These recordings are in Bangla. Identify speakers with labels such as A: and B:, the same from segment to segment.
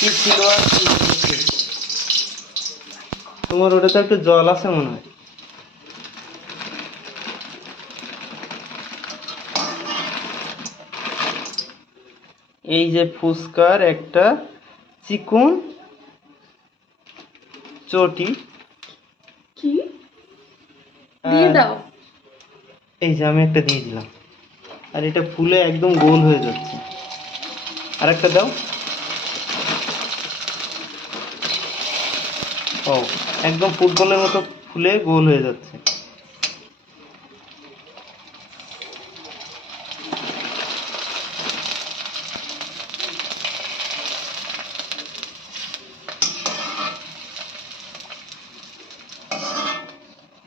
A: কি ছিল আর কি তোমার ওটাতে একটু জল আছে মনে হয়। এই যে ফুচকার একটা চিকুন চটি।
B: কি? দিয়ে দাও।
A: এই যে আমি একটা দিয়ে দিলাম। আর এটা ফুলে একদম গোল হয়ে যাচ্ছে। আর একটা দাও। ও, একদম ফুটবলের মতো ফুলে গোল হয়ে যাচ্ছে।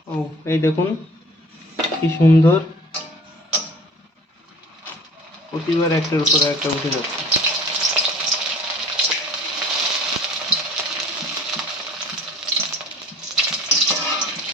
A: ও, এই দেখুন, কি সুন্দর প্রতিবার একটার উপর একটা উঠে যাচ্ছে।